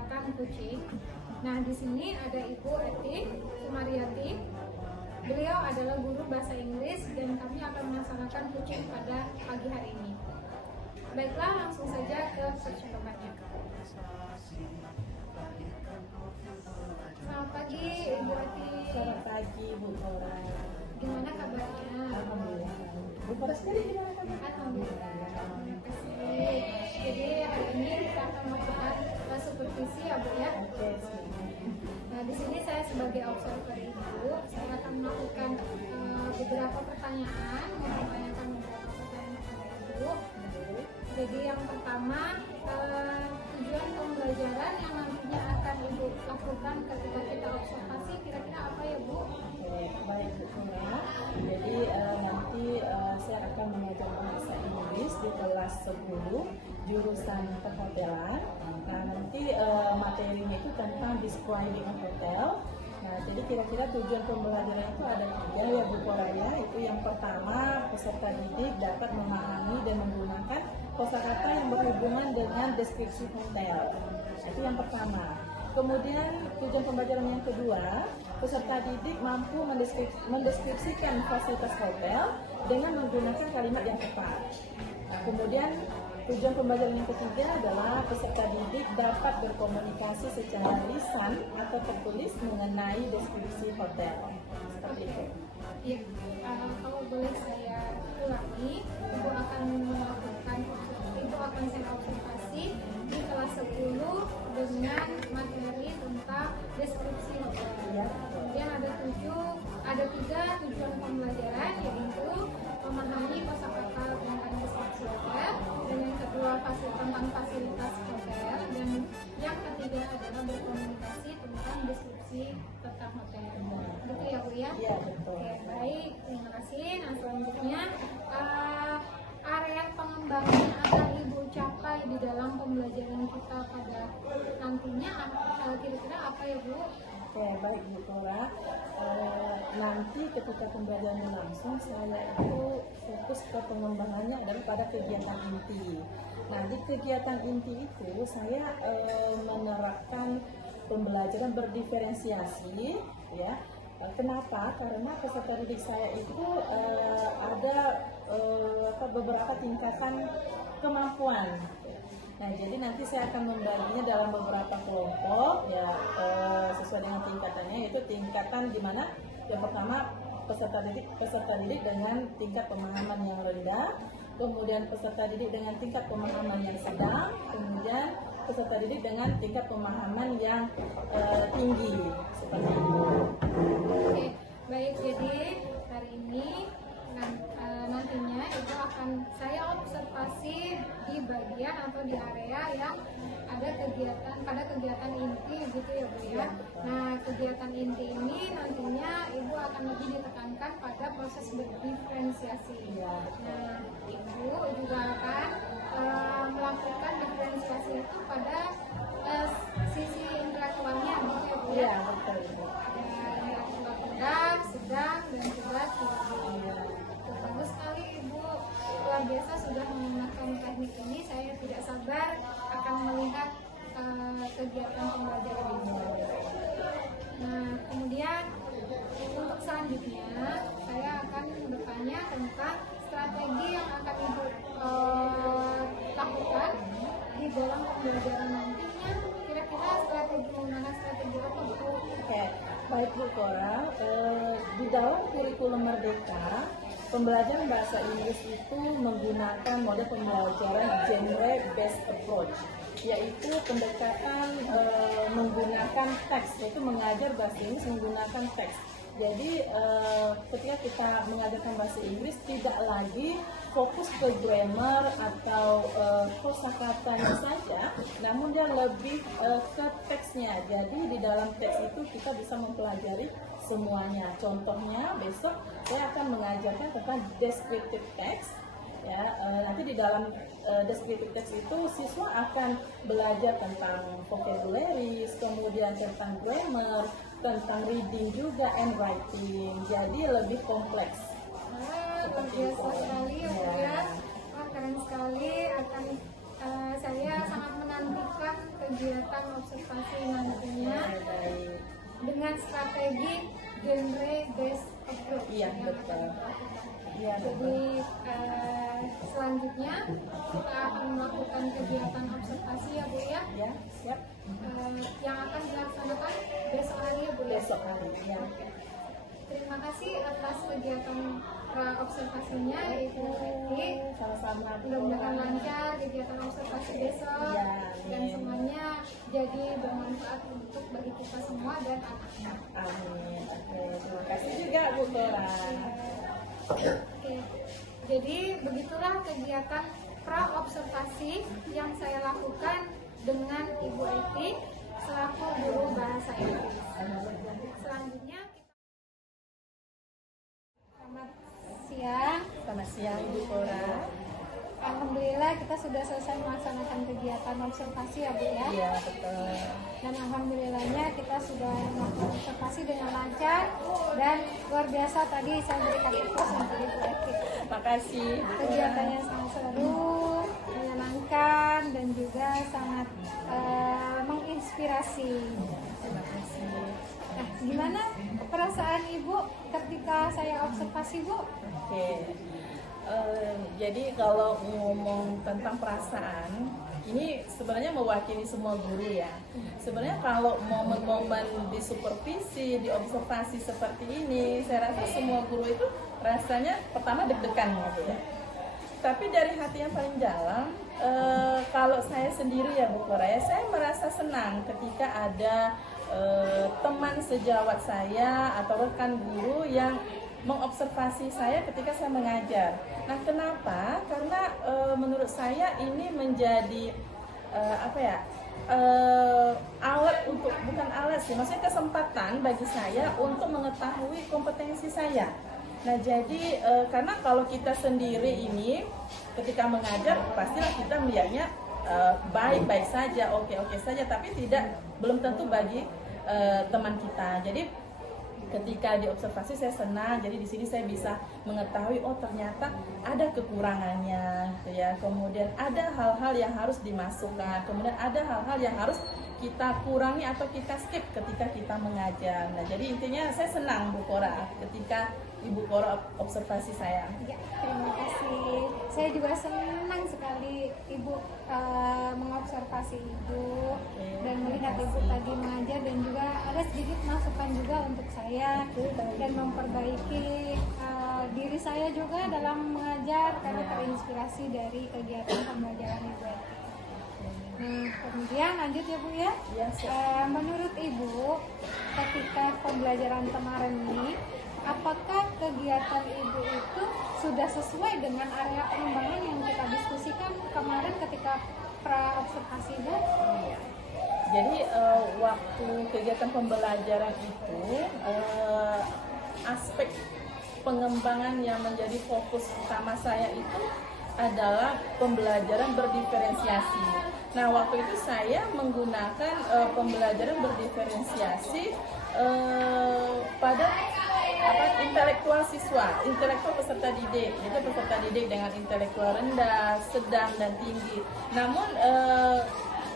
melaksanakan kucing. Nah, di sini ada Ibu Eti Sumaryati. Beliau adalah guru bahasa Inggris dan kami akan melaksanakan kucing pada pagi hari ini. Baiklah, langsung saja ke sesi tempatnya. Selamat pagi, Ibu Eti. Selamat pagi, Bu Cora. Gimana kabarnya? Alhamdulillah. Bu Cora sendiri gimana kabarnya? Alhamdulillah. Terima kasih. Jadi hari ini kita akan melakukan supervisi ya, Bu ya. Oke, Nah, di sini saya sebagai observer Ibu, saya akan melakukan beberapa pertanyaan, menanyakan beberapa pertanyaan kepada Ibu. Jadi yang pertama, tujuan pembelajaran yang nantinya akan Ibu lakukan ketika kita observasi kira-kira apa ya, Bu? Oke, baik Bu Cora. Jadi nanti saya akan mengajar bahasa Inggris di kelas 10 jurusan perhotelan. Nah, nanti materinya itu tentang describing a hotel. Nah, jadi kira-kira tujuan pembelajaran itu ada 3 ya Bu Cora ya. Itu yang pertama, peserta didik dapat memahami dan menggunakan kosakata yang berhubungan dengan deskripsi hotel. Itu yang pertama. Kemudian tujuan pembelajaran yang kedua, peserta didik mampu mendeskripsikan fasilitas hotel dengan menggunakan kalimat yang tepat. Nah, kemudian tujuan pembelajaran yang ketiga adalah peserta didik dapat berkomunikasi secara lisan atau tertulis mengenai deskripsi hotel. Seperti itu. Iya, kalau boleh saya ulangi, Ibu akan saya observasi di kelas 10 dengan materi tentang deskripsi hotel. Ya. Kemudian ada tiga tujuan pembelajaran, yaitu memahami kosakata tentang deskripsi hotel, dan yang kedua tentang fasilitas hotel, dan yang ketiga adalah berkomunikasi tentang deskripsi tentang hotel. Betul ya, Bu ya? Iya, betul. Oke, baik, terima kasih. Nah, selanjutnya area pengembangan yang akan Ibu capai di dalam pembelajaran kita pada nantinya kira-kira apa ya, Bu? Oke, baik Bu Cora. Nanti ketika pembelajaran berlangsung, saya itu fokus ke pengembangannya adalah pada kegiatan inti. Nah, di kegiatan inti itu saya menerapkan pembelajaran berdiferensiasi, ya. Kenapa? Karena peserta didik saya itu ada beberapa tingkatan kemampuan. Nah, jadi nanti saya akan membaginya dalam beberapa kelompok, ya sesuai dengan tingkatannya, yaitu tingkatan di mana yang pertama peserta didik dengan tingkat pemahaman yang rendah, kemudian peserta didik dengan tingkat pemahaman yang sedang, kemudian peserta didik dengan tingkat pemahaman yang tinggi, seperti itu. Oke, baik. Jadi hari ini nantinya itu akan saya observasi di bagian atau di area yang ada pada kegiatan inti gitu ya, Bu ya. Nah, kegiatan inti ini nantinya Ibu akan lebih ditekankan pada proses berdiferensiasi. Nah, Ibu juga akan melakukan diferensiasi itu pada sisi intelektualnya gitu ya, Bu ya. Iya, betul. Intelektual rendah, sedang, dan juga tinggi. Bagus sekali Ibu, luar biasa sudah menggunakan teknik ini. Saya tidak sabar akan melihat kegiatan pembelajaran ini. Nah, kemudian untuk selanjutnya saya akan bertanya tentang strategi yang akan Ibu lakukan di dalam pembelajaran nantinya. Kira-kira menggunakan strategi apa, Bu? Oke, baik Bu Cora. Di dalam kurikulum Merdeka, pembelajaran bahasa Inggris itu menggunakan model pembelajaran genre based approach, yaitu pendekatan menggunakan teks, yaitu mengajar bahasa Inggris menggunakan teks. Jadi ketika kita mengajarkan bahasa Inggris tidak lagi fokus ke grammar atau kosakatanya saja, namun dia lebih ke teksnya. Jadi di dalam teks itu kita bisa mempelajari semuanya. Contohnya besok saya akan mengajarkan tentang descriptive text. Ya, nanti di dalam descriptive text itu siswa akan belajar tentang vocabularies, kemudian tentang grammar, tentang reading juga and writing. Jadi lebih kompleks. Luar biasa sekali ya, Bu ya. Keren sekali, akan saya sangat menantikan kegiatan observasi nantinya dengan strategi genre based approach. Iya, betul. Iya, Jadi selanjutnya kita akan melakukan kegiatan observasi ya Bu ya, Ya, siap. yang akan dilaksanakan besok hari ya Bu ya. Besok hari. Ya. Terima kasih atas kegiatan observasinya Ibu Eti. Sama-sama. Mudah-mudahan lancar kegiatan observasi besok Ya, dan amin. semuanya jadi bermanfaat untuk bagi kita semua dan anak-anak. Amin. Oke, terima kasih juga Bu Cora. Oke, jadi begitulah kegiatan pra-observasi yang saya lakukan dengan Ibu Eti selaku guru bahasa Inggris. Selanjutnya selamat siang. Selamat siang Bu Cora. Alhamdulillah kita sudah selesai melaksanakan kegiatan observasi ya Bu ya. Iya, betul. Dan alhamdulillahnya kita sudah melakukan observasi dengan lancar dan luar biasa tadi saya berikan tips untuk Ibu Eti. Makasih Bu Cora. Kegiatannya sangat seru, menyenangkan dan juga sangat menginspirasi. Terima kasih. Nah, gimana perasaan Ibu ketika saya observasi Bu? Oke. Jadi kalau ngomong tentang perasaan, ini sebenarnya mewakili semua guru ya. Sebenarnya kalau momen-momen di supervisi, di observasi seperti ini, saya rasa semua guru itu rasanya pertama deg-degan gitu ya. Tapi dari hati yang paling dalam, kalau saya sendiri ya Bu Cora, saya merasa senang ketika ada teman sejawat saya atau rekan guru yang mengobservasi saya ketika saya mengajar. Nah, kenapa? Karena menurut saya ini menjadi alat untuk, bukan alat sih, maksudnya kesempatan bagi saya untuk mengetahui kompetensi saya. Nah, jadi karena kalau kita sendiri ini ketika mengajar pastilah kita melihatnya baik-baik saja, oke-oke saja, tapi belum tentu bagi teman kita. Jadi ketika diobservasi saya senang, jadi di sini saya bisa mengetahui oh ternyata ada kekurangannya, gitu ya. Kemudian ada hal-hal yang harus dimasukkan, kemudian ada hal-hal yang harus kita kurangi atau kita skip ketika kita mengajar. Nah, jadi intinya saya senang Bu Cora ketika Ibu Cora observasi saya. Ya, terima kasih. Saya juga senang sekali Ibu mengobservasi Ibu dan melihat Ibu tadi mengajar dan juga ada sedikit masukan juga untuk saya dan memperbaiki diri saya juga dalam mengajar karena terinspirasi dari kegiatan pembelajaran Ibu. Nah, kemudian lanjut ya Bu ya. Menurut Ibu, ketika pembelajaran kemarin ini, apakah kegiatan Ibu itu sudah sesuai dengan area pengembangan yang kita diskusikan kemarin ketika pra-observasi Bu? Jadi waktu kegiatan pembelajaran itu aspek pengembangan yang menjadi fokus utama saya itu adalah pembelajaran berdiferensiasi. Nah, waktu itu saya menggunakan pembelajaran berdiferensiasi pada intelektual siswa, intelektual peserta didik, yaitu peserta didik dengan intelektual rendah, sedang, dan tinggi. Namun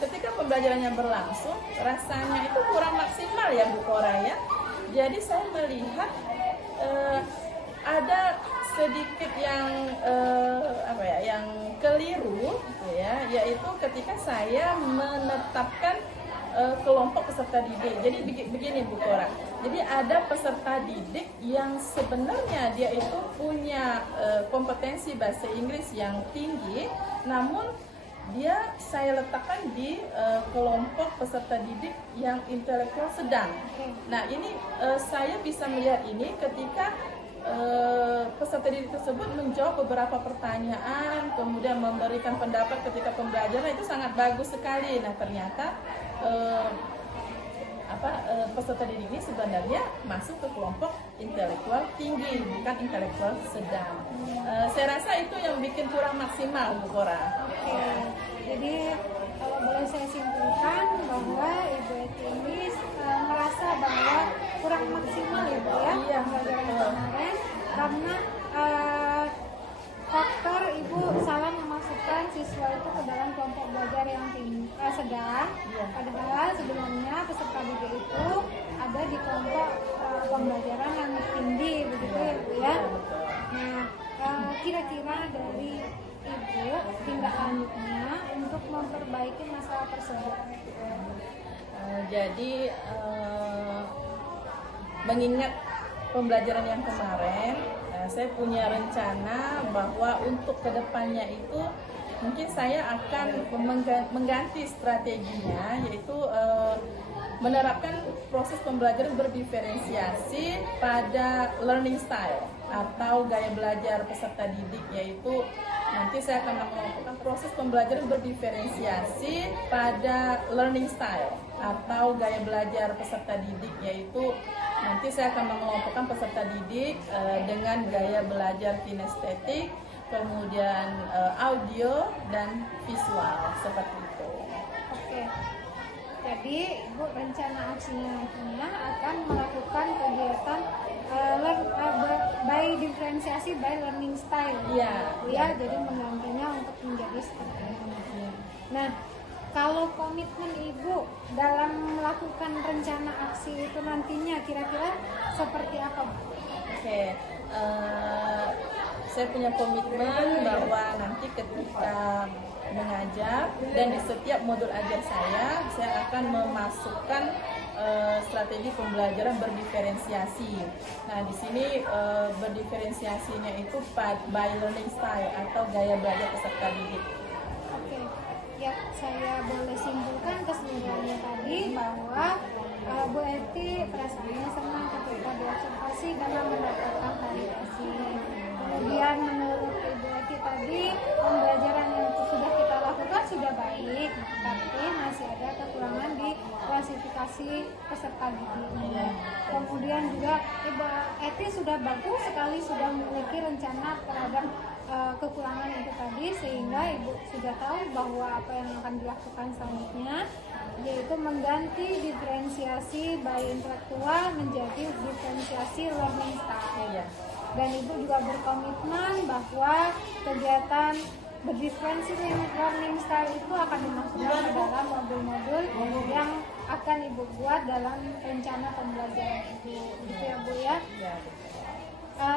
ketika pembelajarannya berlangsung, rasanya itu kurang maksimal ya Bu Cora ya. Jadi saya melihat ada sedikit yang yang keliru, ya, yaitu ketika saya menetapkan kelompok peserta didik. Jadi begini Bu Cora. Jadi ada peserta didik yang sebenarnya dia itu punya kompetensi bahasa Inggris yang tinggi, namun saya letakkan di kelompok peserta didik yang intelektual sedang. Nah, ini saya bisa melihat ini ketika peserta didik tersebut menjawab beberapa pertanyaan, kemudian memberikan pendapat ketika pembelajaran, itu sangat bagus sekali. Nah, ternyata peserta didik ini sebenarnya masuk ke kelompok intelektual tinggi, bukan intelektual sedang. Saya rasa itu yang bikin kurang maksimal Bu Cora. Oke, jadi kalau boleh saya simpulkan bahwa Ibu Eti ini merasa bahwa kurang maksimal ya Bu ya pembelajaran kemarin karena faktor Ibu salah memasukkan siswa itu ke dalam kelompok tersebut? Jadi mengingat pembelajaran yang kemarin, saya punya rencana bahwa untuk kedepannya itu mungkin saya akan mengganti strateginya, yaitu menerapkan proses pembelajaran berdiferensiasi pada learning style atau gaya belajar peserta didik, yaitu nanti saya akan melakukan proses pembelajaran berdiferensiasi pada learning style atau gaya belajar peserta didik, yaitu nanti saya akan mengelompokkan peserta didik dengan gaya belajar kinestetik, kemudian audio dan visual seperti itu. Oke. Jadi Ibu rencana aksinya nantinya akan melakukan kegiatan by diferensiasi by learning style. Iya. Ya, jadi menggantinya untuk menjadi seperti ini. Nah, kalau komitmen Ibu dalam melakukan rencana aksi itu nantinya kira-kira seperti apa, Bu? Oke, saya punya komitmen bahwa nanti ketika mengajar dan di setiap modul ajar saya akan memasukkan strategi pembelajaran berdiferensiasi. Nah, di sini berdiferensiasinya itu by learning style atau gaya belajar peserta didik. Oke, ya saya boleh simpulkan kesimpulannya tadi bahwa Bu Eti perasaannya senang ketika diobservasi dalam mendapatkan validasi. Kemudian menurut Ibu Eti tadi pembelajaran yang sudah kita lakukan sudah baik, tapi masih ada kekurangan di klasifikasi peserta didiknya. Kemudian juga Ibu Eti sudah bagus sekali sudah memiliki rencana terhadap kekurangan itu tadi, sehingga Ibu sudah tahu bahwa apa yang akan dilakukan selanjutnya yaitu mengganti diferensiasi by intelektual menjadi diferensiasi learning style. Dan Ibu juga berkomitmen bahwa kegiatan berdiferensiasi learning style itu akan dimasukkan ke dalam modul-modul yang akan Ibu buat dalam rencana pembelajaran Ibu. Gitu ya, Bu ya.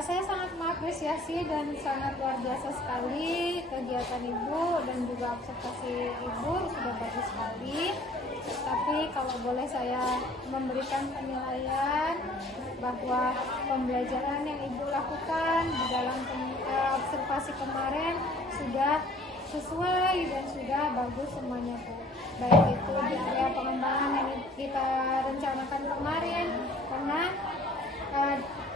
Saya sangat mengapresiasi dan sangat luar biasa sekali kegiatan Ibu dan juga observasi Ibu sudah bagus sekali. Tapi kalau boleh saya memberikan penilaian bahwa pembelajaran yang Ibu lakukan di dalam observasi kemarin sudah sesuai dan sudah bagus semuanya, Bu. Baik itu di area pengembangan yang kita rencanakan kemarin, karena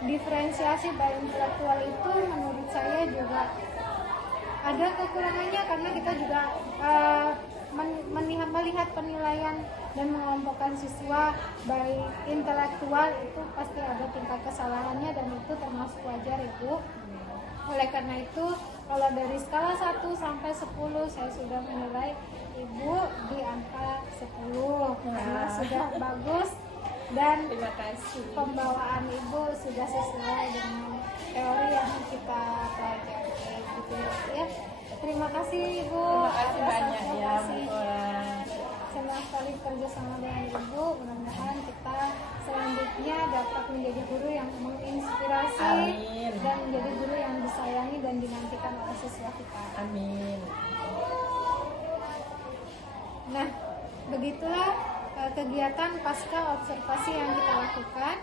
diferensiasi by intelektual itu menurut saya juga ada kekurangannya, karena kita juga melihat penilaian dan mengelompokkan siswa by intelektual itu pasti ada tingkat kesalahannya dan itu termasuk wajar, Ibu. Oleh karena itu kalau dari skala 1 sampai 10 saya sudah menilai Ibu di angka 10 karena sudah bagus dan Terima kasih. pembawaan Ibu sudah sesuai dengan teori yang kita pelajari gitu ya. Terima kasih Ibu. Terima kasih atas banyak ya, Bu advokasi. Cora. Senang sekali kerjasama dengan Ibu. Mudah-mudahan kita selanjutnya dapat menjadi guru yang menginspirasi. Amin. Dan menjadi guru yang disayangi dan dinantikan oleh siswa kita. Amin. Nah, begitulah kegiatan pasca observasi yang kita lakukan.